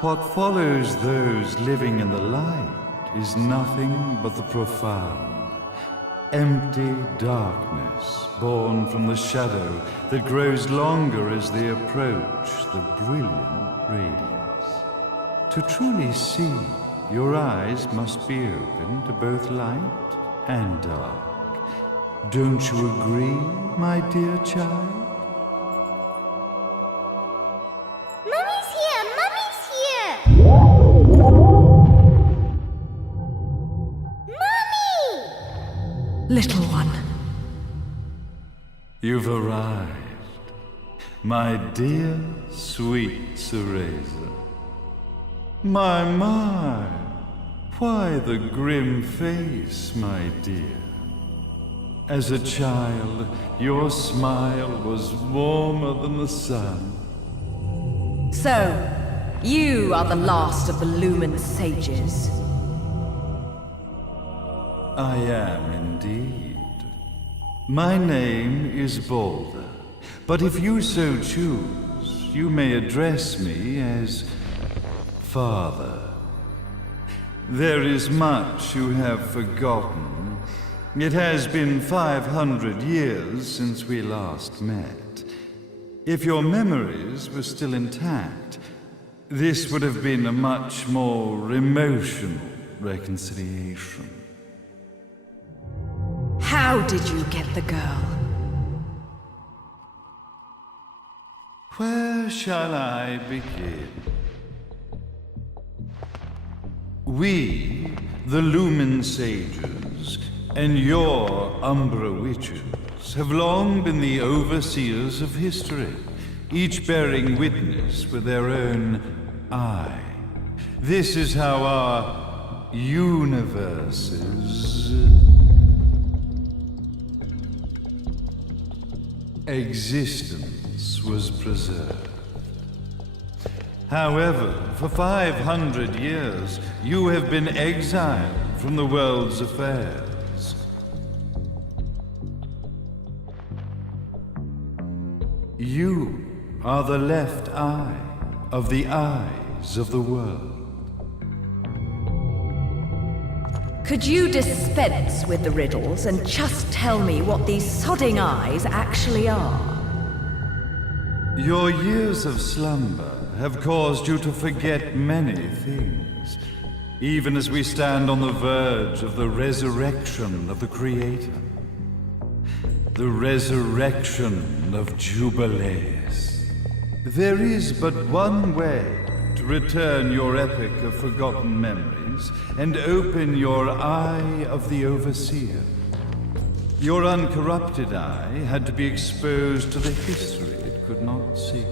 What follows those living in the light is nothing but the profound, empty darkness born from the shadow that grows longer as they approach the brilliant radiance. To truly see, your eyes must be open to both light and dark. Don't you agree, my dear child? Mummy's here! Mummy's here! Mummy! Little one. You've arrived, my dear, sweet Cereza. My, why the grim face, my dear? As a child, your smile was warmer than the sun. So, you are the last of the Lumen sages. I am indeed. My name is Boulder, but if you so choose, you may address me as Father. There is much you have forgotten. It has been 500 years since we last met. If your memories were still intact, this would have been a much more emotional reconciliation. How did you get the girl? Where shall I begin? We, the Lumen sages, and your Umbra witches, have long been the overseers of history, each bearing witness with their own eye. This is how our universe's existence was preserved. However, for 500 years, you have been exiled from the world's affairs. You are the left eye of the eyes of the world. Could you dispense with the riddles and just tell me what these sodding eyes actually are? Your years of slumber have caused you to forget many things, even as we stand on the verge of the resurrection of the Creator. The resurrection of Jubileus. There is but one way to return your epic of forgotten memories and open your eye of the Overseer. Your uncorrupted eye had to be exposed to the history it could not see.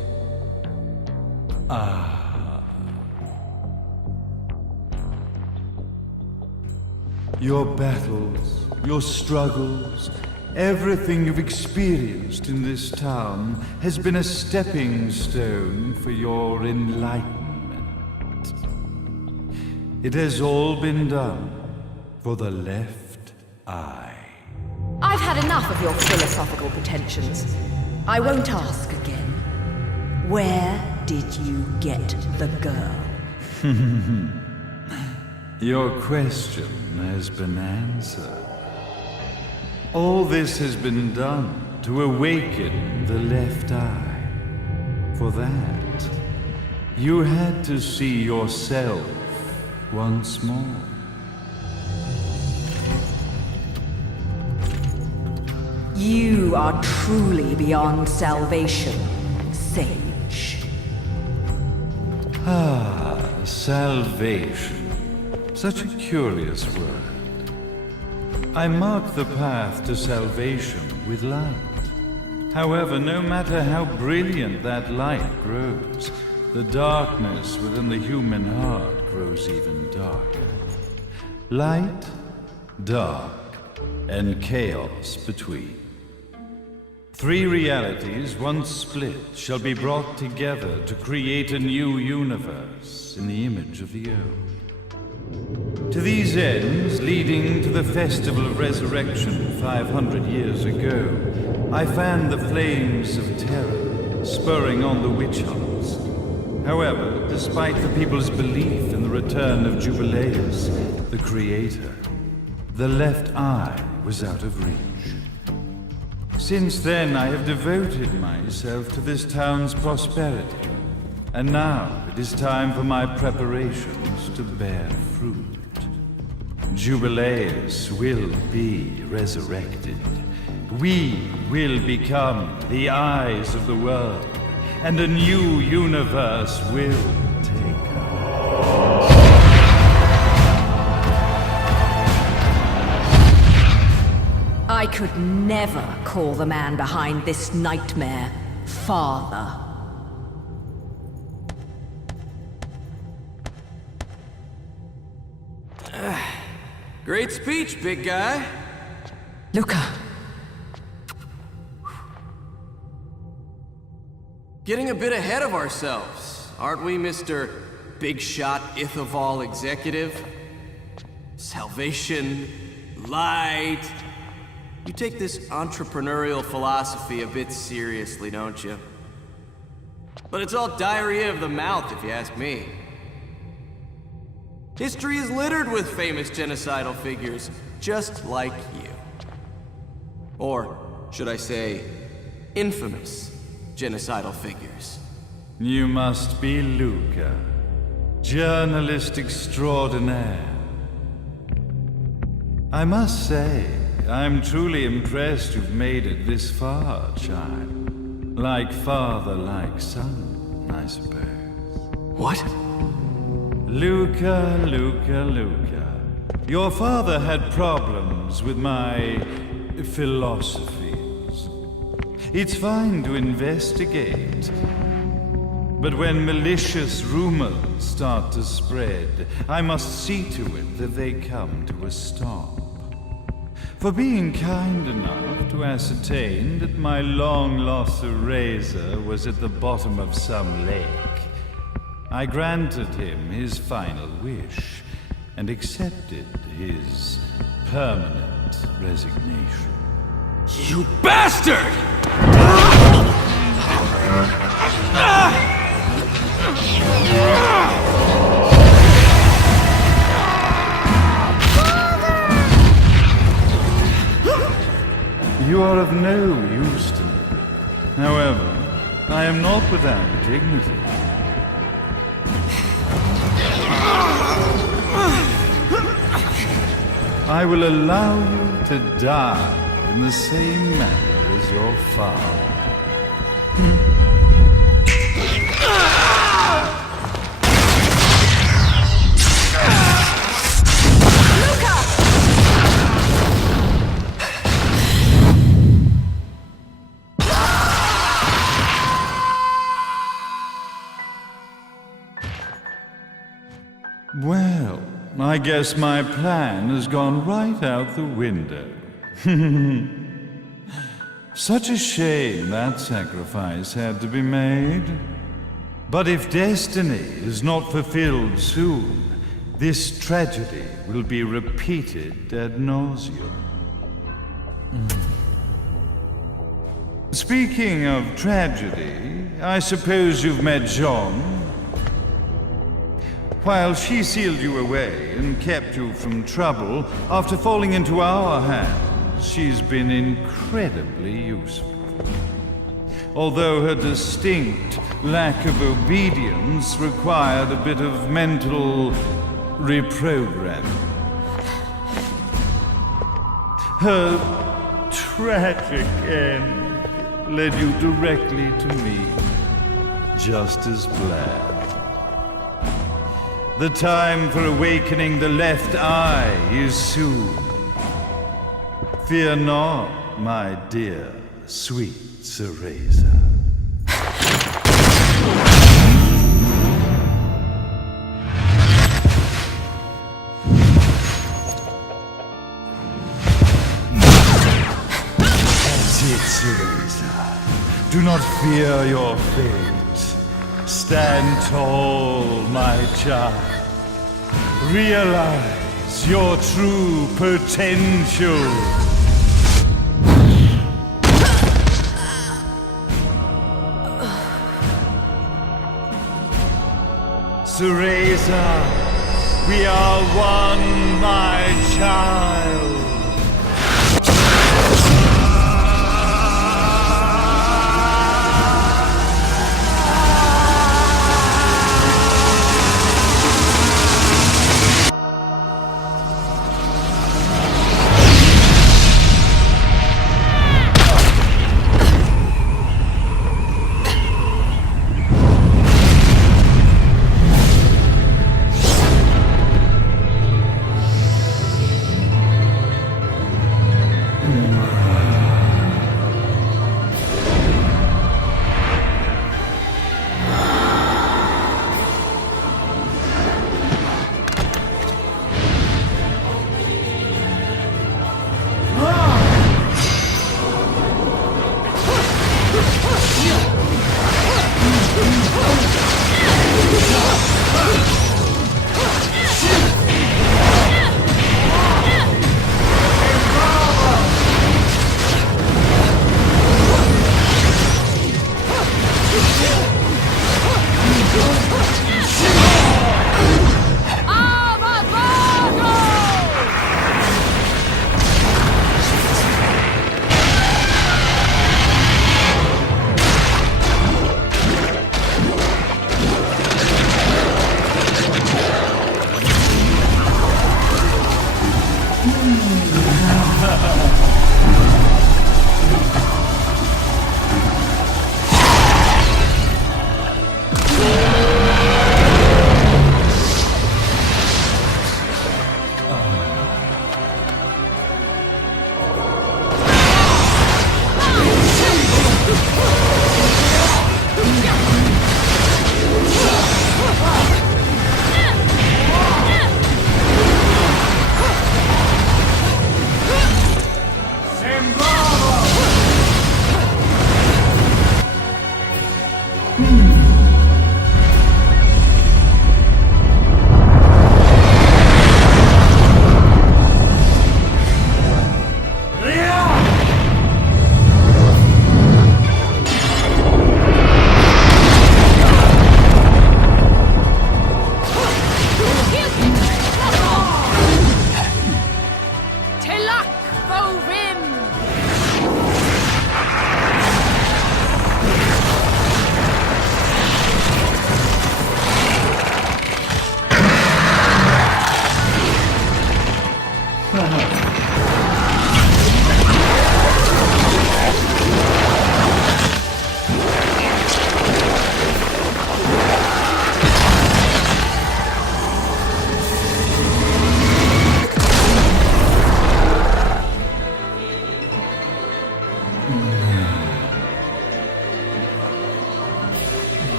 Your battles, your struggles, everything you've experienced in this town has been a stepping stone for your enlightenment. It has all been done for the left eye. I've had enough of your philosophical pretensions. I won't ask again. Where did you get the girl? Your question has been answered. All this has been done to awaken the left eye. For that, you had to see yourself once more. You are truly beyond salvation, sage. Salvation. Such a curious word. I mark the path to salvation with light. However, no matter how brilliant that light grows, the darkness within the human heart grows even darker. Light, dark, and chaos between. Three realities, once split, shall be brought together to create a new universe in the image of the old. To these ends, leading to the Festival of Resurrection 500 years ago, I fanned the flames of terror, spurring on the witch hunts. However, despite the people's belief in the return of Jubileus, the creator, the left eye was out of reach. Since then, I have devoted myself to this town's prosperity, and now it is time for my preparations to bear fruit. Jubileus will be resurrected. We will become the eyes of the world, and a new universe will take us. I could never call the man behind this nightmare father. Great speech, big guy. Luca. Getting a bit ahead of ourselves, aren't we, Mr. Big Shot Ithaval Executive? Salvation, light. You take this entrepreneurial philosophy a bit seriously, don't you? But it's all diarrhea of the mouth, if you ask me. History is littered with famous genocidal figures, just like you. Or, should I say, infamous genocidal figures. You must be Luca, journalist extraordinaire. I must say, I'm truly impressed you've made it this far, child. Like father, like son, I suppose. What? Luca, Luca, Luca. Your father had problems with my philosophies. It's fine to investigate, but when malicious rumors start to spread, I must see to it that they come to a stop. For being kind enough to ascertain that my long-lost eraser was at the bottom of some lake, I granted him his final wish and accepted his permanent resignation. You bastard! You are of no use to me. However, I am not without dignity. I will allow you to die in the same manner as your father. Well, I guess my plan has gone right out the window. Such a shame that sacrifice had to be made. But if destiny is not fulfilled soon, this tragedy will be repeated ad nauseum. Speaking of tragedy, I suppose you've met Jean. While she sealed you away and kept you from trouble, after falling into our hands, she's been incredibly useful. Although her distinct lack of obedience required a bit of mental reprogramming. Her tragic end led you directly to me, just as planned. The time for awakening the left eye is soon. Fear not, my dear, sweet Cereza. That's it, Cereza. Do not fear your fate. Stand tall, my child. Realize your true potential. Cereza, we are one, my child.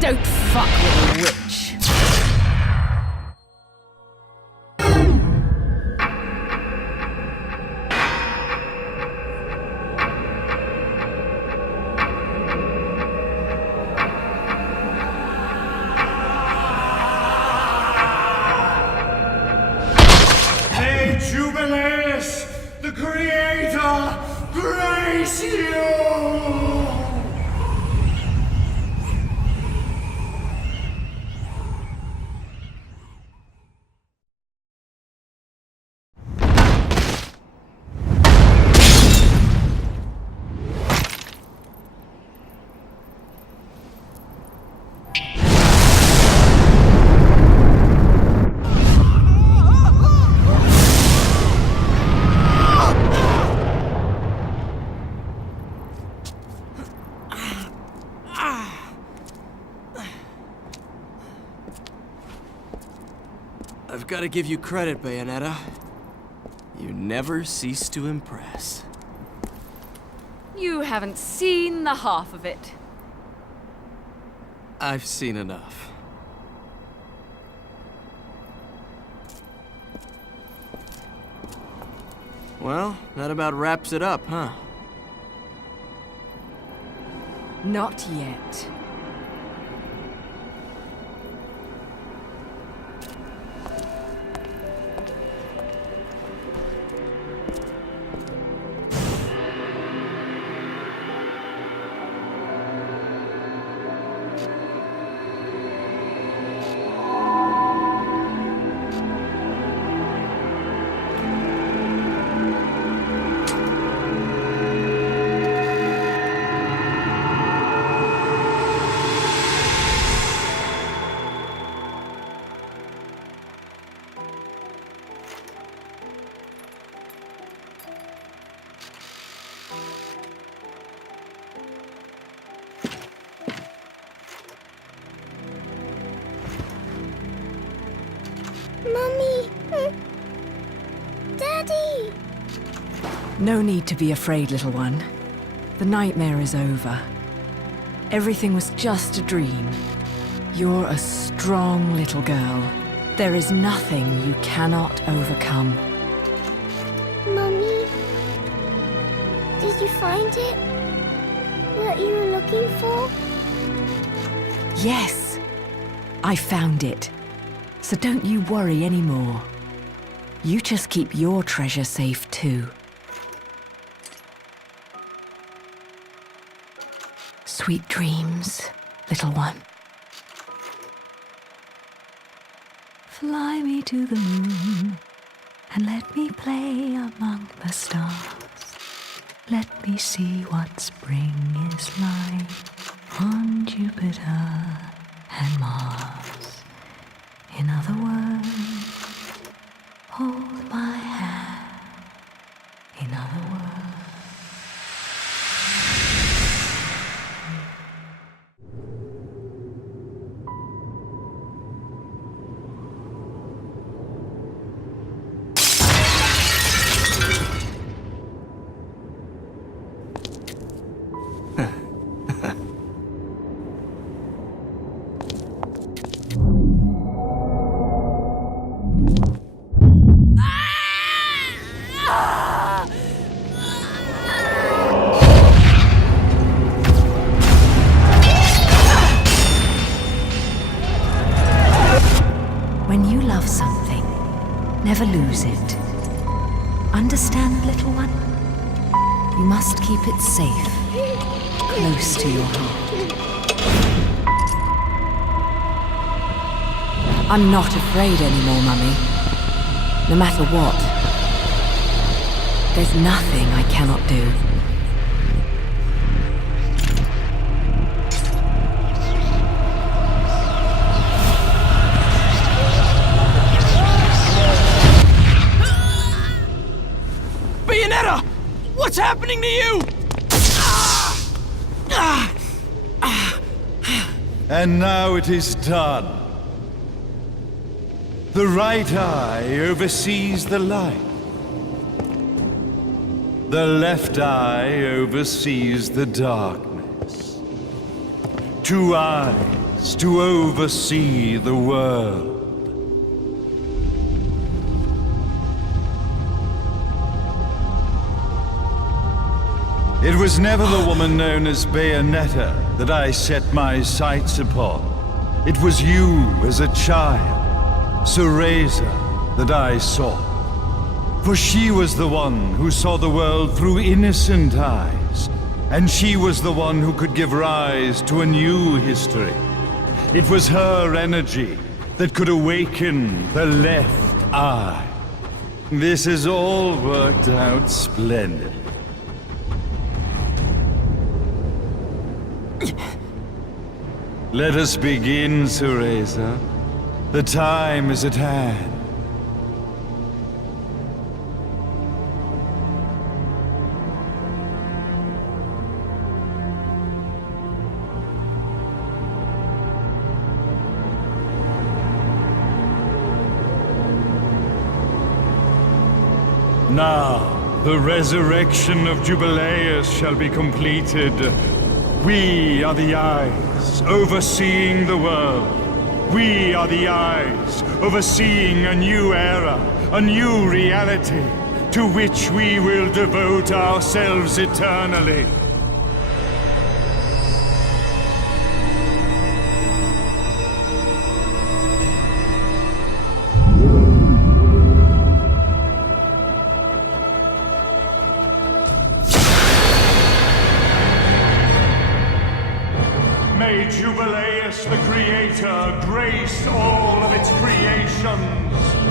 Don't fuck with a witch. May Jubileus, the Creator, grace you! I've got to give you credit, Bayonetta. You never cease to impress. You haven't seen the half of it. I've seen enough. Well, that about wraps it up, huh? Not yet. Mummy! Daddy! No need to be afraid, little one. The nightmare is over. Everything was just a dream. You're a strong little girl. There is nothing you cannot overcome. Mummy? Did you find it? What you were looking for? Yes, I found it. So don't you worry anymore. You just keep your treasure safe too. Sweet dreams, little one. Fly me to the moon and let me play among the stars. Let me see what spring is like on Jupiter and Mars. In other words, hold my hand. In other words. When you love something, never lose it. Understand, little one? You must keep it safe, close to your heart. I'm not afraid anymore, Mummy. No matter what. There's nothing I cannot do. Bayonetta! What's happening to you? And now it is done. The right eye oversees the light. The left eye oversees the darkness. 2 eyes to oversee the world. It was never the woman known as Bayonetta that I set my sights upon. It was you as a child, Cereza, that I sought. For she was the one who saw the world through innocent eyes, and she was the one who could give rise to a new history. It was her energy that could awaken the left eye. This has all worked out splendidly. Let us begin, Cereza. The time is at hand. Now, the resurrection of Jubileus shall be completed. We are the eyes, overseeing the world. We are the eyes, overseeing a new era, a new reality, to which we will devote ourselves eternally. May Jubileus the Creator grace all of its creations.